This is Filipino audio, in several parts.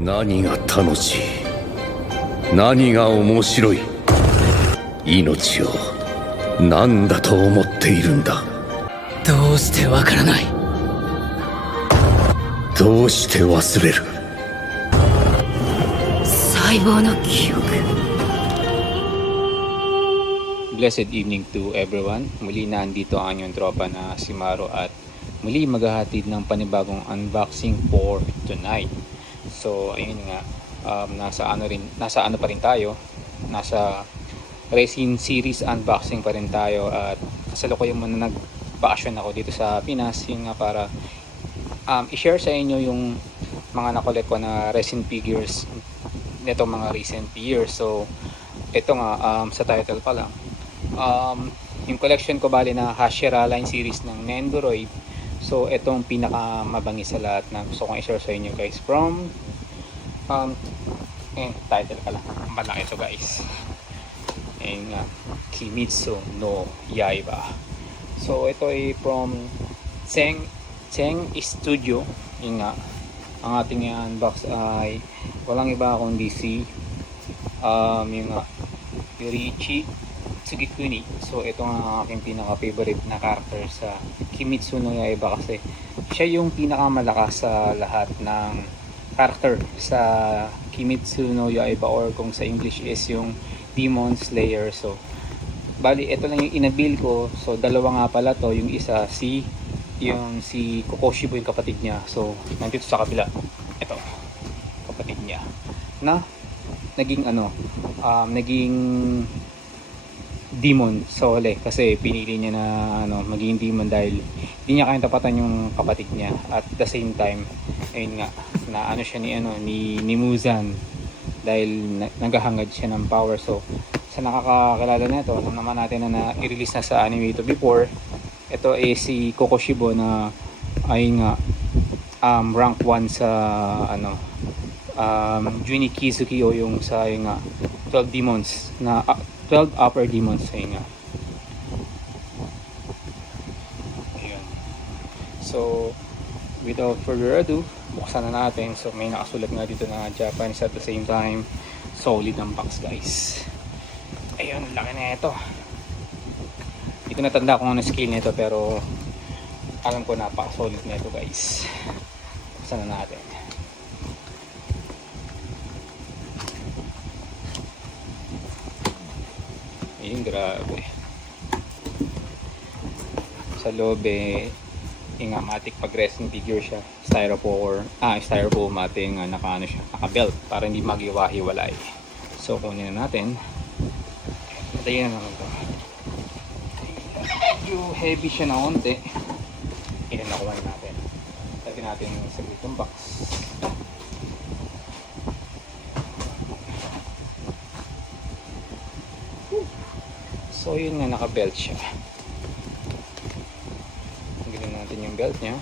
何が楽しい、何が面白い、命を何だと思っているんだ。どうしてわからない。どうして忘れる。細胞の記憶。Blessed evening to everyone. Muli na andito ang inyong tropa na si Maro at muli maghahatid ng panibagong unboxing for tonight. So ayun nga, nasa ano pa rin tayo, nasa resin series unboxing pa rin tayo at kasalukuyan muna nag-vacation ako dito sa Pinas, yun nga para i-share sa inyo yung mga nakulit ko na resin figures nito mga recent years. So ito nga, sa title pa lang, yung collection ko bali na Hashira line series ng Nendoroid. So itong pinaka mabangis sa lahat na gusto kong i-share sa inyo guys from title ka lang, malaki ito guys, and Kimitsu no Yaiba. So ito ay from Tseng Studio. Yun nga, ang ating unbox ay walang iba kundi si yung Yoriichi Tsugikuni. So ito ang aking pinaka favorite na character sa Kimitsu no Yaiba kasi siya yung pinakamalakas sa lahat ng character sa Kimitsu no Yaiba, or kung sa English is yung Demon Slayer. So bali ito lang yung inabil ko. So dalawa nga pala to, yung isa si Kokoshibo yung kapatid niya. So nandito sa kabila, ito kapatid niya na naging naging demon sa huli kasi pinili niya na maging demon dahil hindi niya kayang tapatan yung kapatid niya. At the same time, ayun nga, na siya ni Muzan dahil naghahangad siya ng power. So sa nakakakilala nito, alam naman natin na i-release na sa anime ito before. Ito ay si Kokoshibo na ayun nga, rank 1 sa Juni Kizuki, o yung sa ayun nga 12 demons na 12 upper demons. Ayun nga. Ayun. So without further ado, buksan na natin. So may nakasulat nga dito na Japanese, at the same time solid ang box guys. Ayun, laki na ito. Hindi ko natanda kung ano scale nito, pero alam ko napaka-solid na ito guys. Buksan na natin. Ayun, grabe. Sa loob yung matic pag resin figure siya. Styrofoam mating naka-belt para hindi maghiwa-hiwalay. So kunin na natin. Patayin na naman ito. Medyo heavy siya na konti. Ayan, nakuha na natin. Lagyan natin sa litong box. So yun nga, naka-belt siya. Tanggalin natin yung belt niya.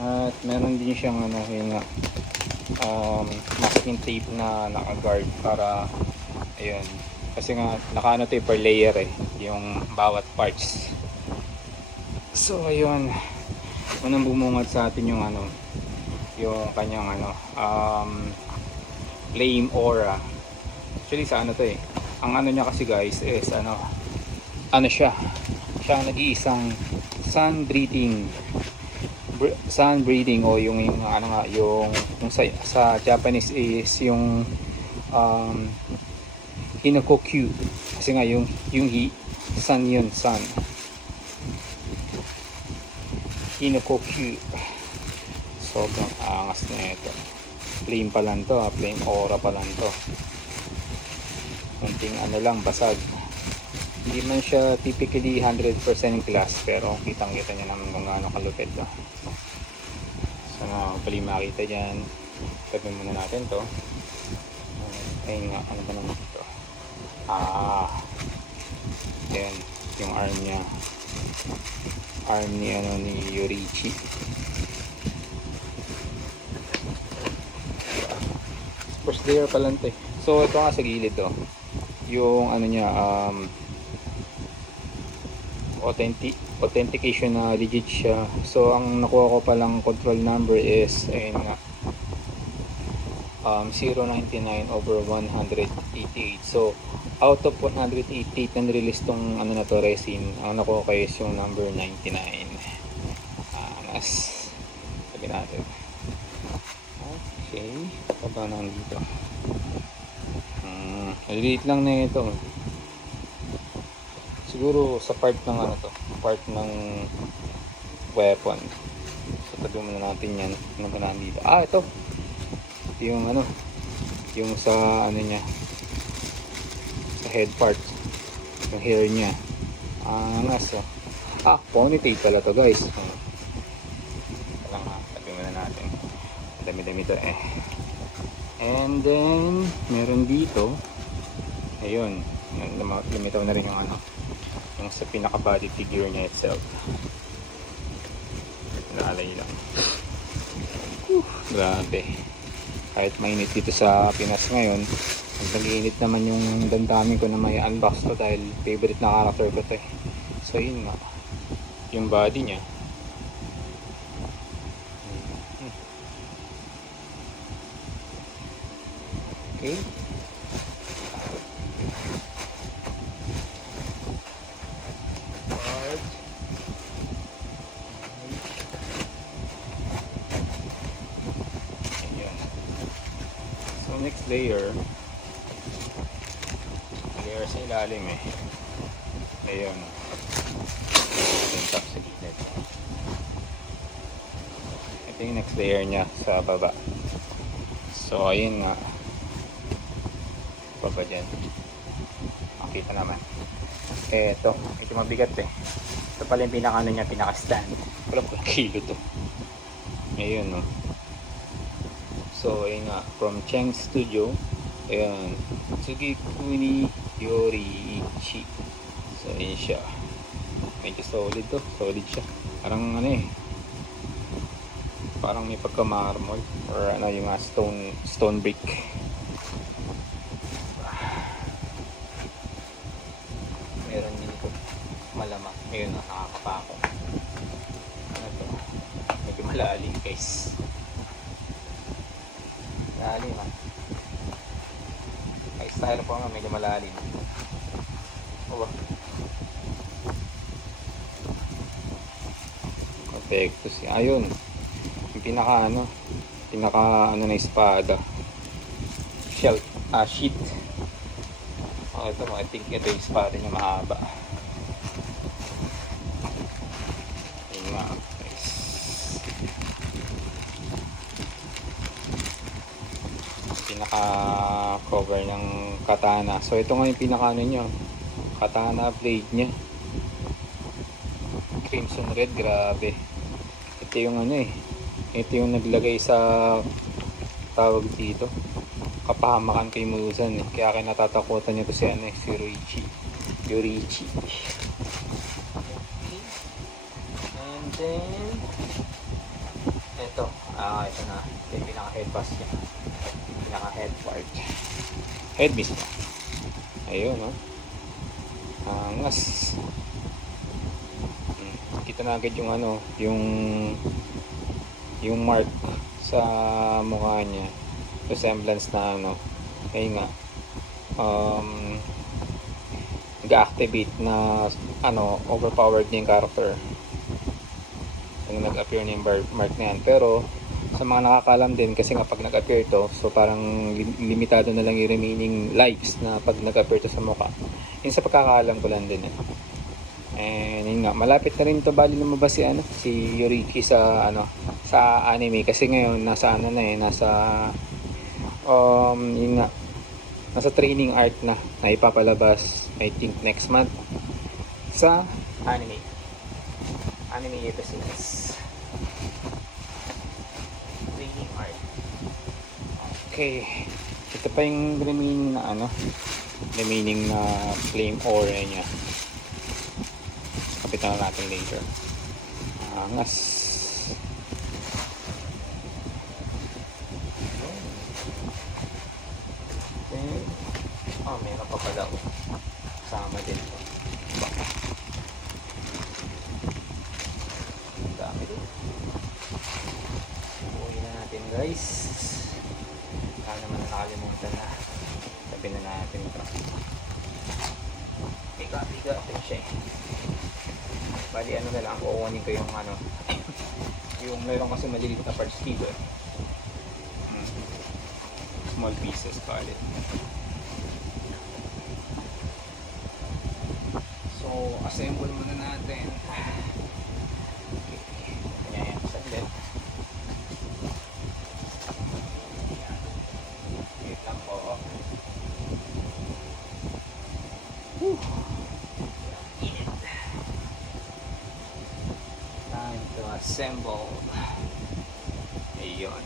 At meron din siyang masking tape na naka-guard para ayun, kasi nga naka per layer yung bawat parts. So ayun, unang bumungad sa atin yung yung kanyang flame aura. Actually sa to ang niya kasi guys is siya nag-iisang sun breathing, o yung sa Japanese is yung Hinokokyu, kasi nga yung sun Hinokokyu. Sobrang angas na ito. Flame pa lang to, flame aura pa lang to. Kunting lang, basag. Hindi man siya typically 100% glass, pero kitang-kita niya naman kung gaano kalupit to. Sana pali makita dyan. Tabi muna natin to. Ayun nga, ano ba naman ito? Yan, yung arm niya. Arm ni Yoriichi. First layer pa lang to So ito nga sa gilid yung authentication na legit siya. So ang nakuha ko palang control number is ayun nga, 099 over 188. So out of 188 na release tong ano na to, resin, ang nakuha ko is yung number 99. Sabi natin. Okay, baba na dito. Maliit lang na ito. Siguro sa part ng ano to, part ng weapon. So tabi muna natin yan. Ano ba nandito? Ito. Yung ano, yung sa ano niya, sa head part, yung hair niya. Ponytail pala to, guys. Lang tabi muna natin. Dami-dami to eh. And then meron dito, ayun, lumitaw na rin yung ano, yung sa pinaka body figure niya itself. Lalay lang. Grabe. Kahit mainit dito sa Pinas ngayon, nag-iinit naman yung damdamin ko na may unbox to dahil favorite na character ko to eh. So yun nga, yung body niya. Okay. So next layer sa ilalim eh. Ayun. Yung top sa gilid. Ito yung next layer niya sa baba. So ayun nga. Baba dyan. Makita naman. Ito mabigat eh. Ito pala yung pinaka ano niya, pinaka stand. Walang kilo to. Ayun no. So ayun nga, from Cheng Studio. Ayan, Tsugikuni Yoriichi. So ayun siya. Medyo solid to, solid siya. Parang ano eh, parang may pagka marmol or ano yung stone brick. Meron dito malamang. Ayun, nakakapako. Ano to? Medyo malalim guys. Malalim ha. Ay style po nga, medyo malalim. O ba? Perfecto siya. Ayun. Yung pinaka ano na espada. Sheet. Ito mo, I think ito yung espada niya mahaba. Ayun nga. Nice. Pinaka cover ng katana. So ito nga yung pinaka ano nyo, katana blade nya, crimson red. Grabe, ito yung ano eh, ito yung naglagay sa tawag dito, kapahamakan kay Muzan eh. Kaya kinatatakutan niya to si ano eh, si Yoriichi. And then ito na, ito yung pinaka head pass niya, pinaka head part, head mismo. Ayun no, angas. Kita na agad yung ano, yung mark sa mukha niya, resemblance na ano. Ayun nga, nag-activate na ano, overpowered niya yung character yung nag-appear na yung mark na yan. Pero sa mga nakakalam din, kasi nga pag nag-appear to, so parang limitado na lang yung remaining lives na pag nag-appear to sa mukha. Yun sa pagkakaalam ko lang din eh. And yun nga, malapit na rin to, bali lumabas si Yoriichi sa ano, sa anime. Kasi ngayon nasa ano na eh, nasa yun nga, nasa training arc na ipapalabas I think next month sa anime episodes. Training arc. Okay, ito pa yung remaining na flame aura niya. Kapitan na natin later. Angas. Meron pa pala. Sama din ito. guys. Naman nakalimutan na. Sabi na natin ito. Biga din siya eh. Bali ano na lang, kukunin ko yung ano. Yung meron kasi maliliit na parts dito eh. Small pieces bali. So, assemble muna natin. Ayan, saglit. Wait lang po. Init. Time to assemble. Ayun.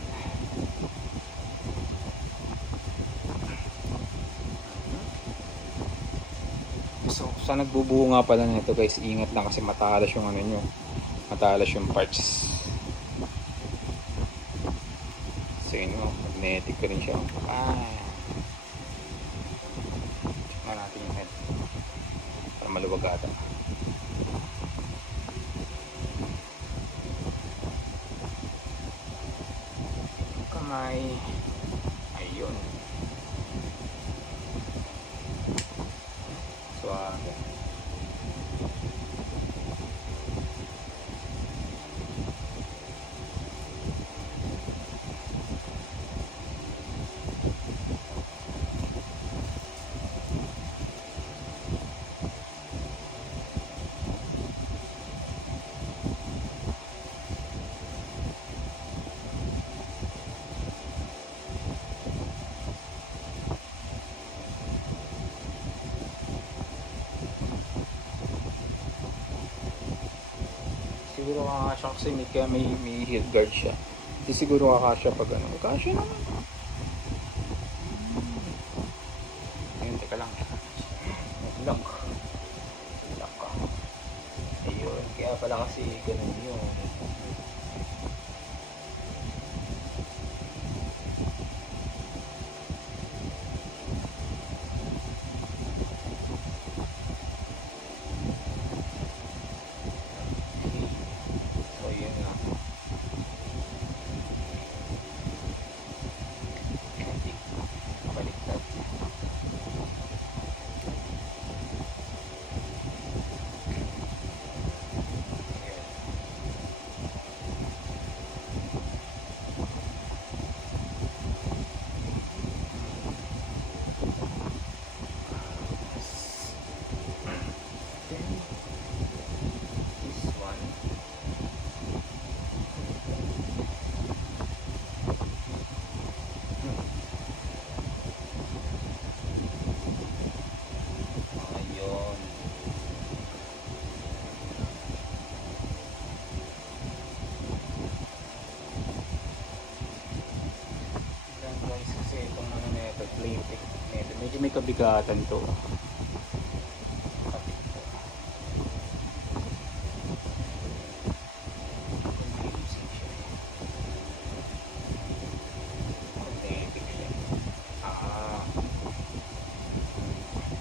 So, sa nagbubuo nga pala nito guys, ingat lang kasi matalas yung ano nyo. Matalas yung parts. So yun o, magnetic ko rin siya. Check na natin yung head. Para maluwag ata. Kamay. Ayun. Suave. Siguro kakasya kasi may head guard siya. Hindi siguro kakasya pag ano. Kakasya naman. Ayun, teka lang. Nag-lock. Lock ka. Ayun, kaya pala kasi ganun yun. Medyo may kabigatan to.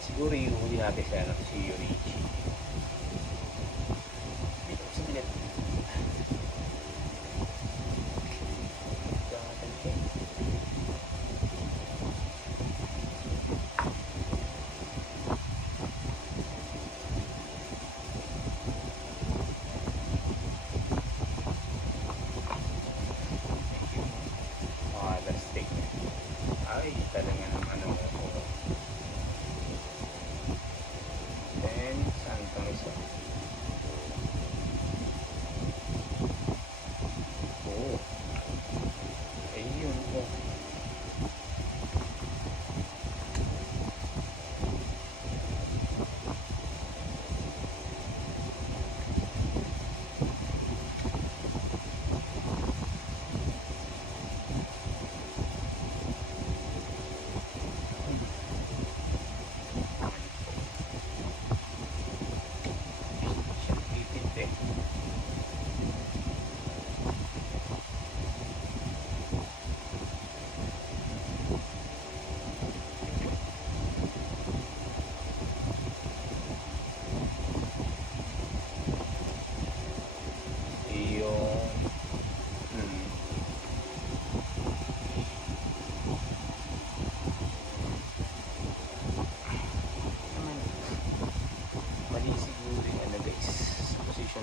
Siguro yung huli natin sa ano, si Yurichi. Sa bilet. Ay, talaga naman ano. Then,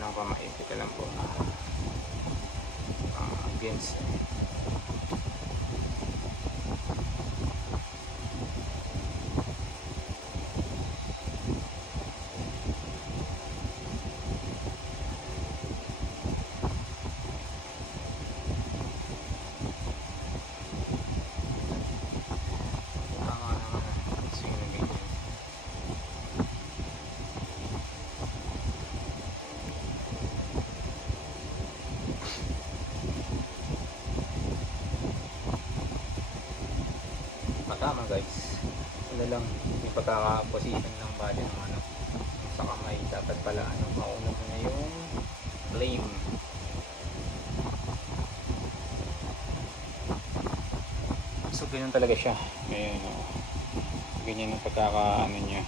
ng kamay. Ito lang po na against. Tama naman. Sige na ganyan. Tama guys, ano lang yung pagkakaposition ng body ng ano sa kamay, dapat pala ano, mauna mo na yung flame. So ganyan talaga siya, ayan o, ganyan ang pagkakaano niya.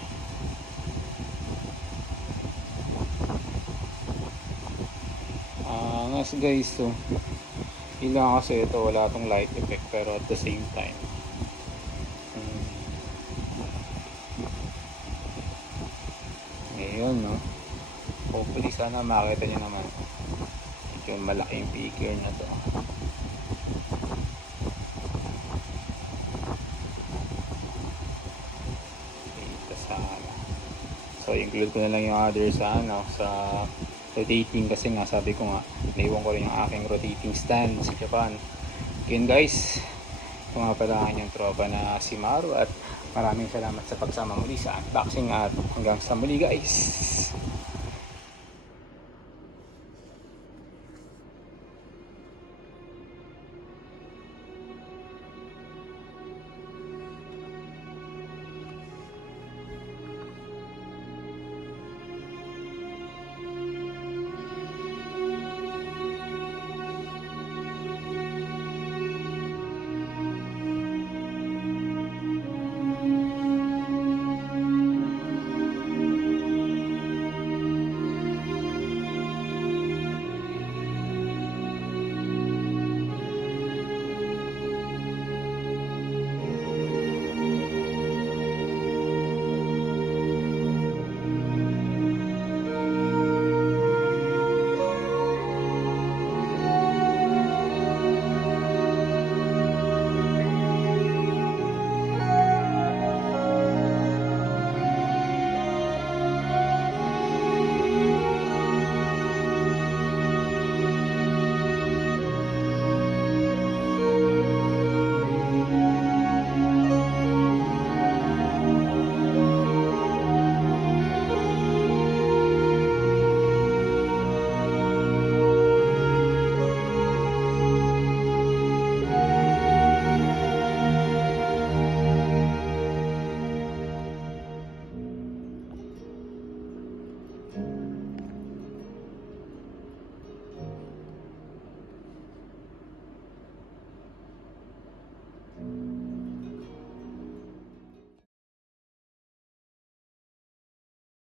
Angas guys, so ilang kasi ito wala tong light effect pero at the same time ngayon, no? Hopefully sana makita nyo naman. Medyo malaki yung figure na to. Ito sana. So, include ko na lang yung other sa ano, sa rotating kasi nga sabi ko nga, naiwan ko rin yung aking rotating stand sa Japan. Again guys, ito nga pala ang yung tropa na si Maru at maraming salamat sa pagsama muli sa unboxing at hanggang sa muli guys.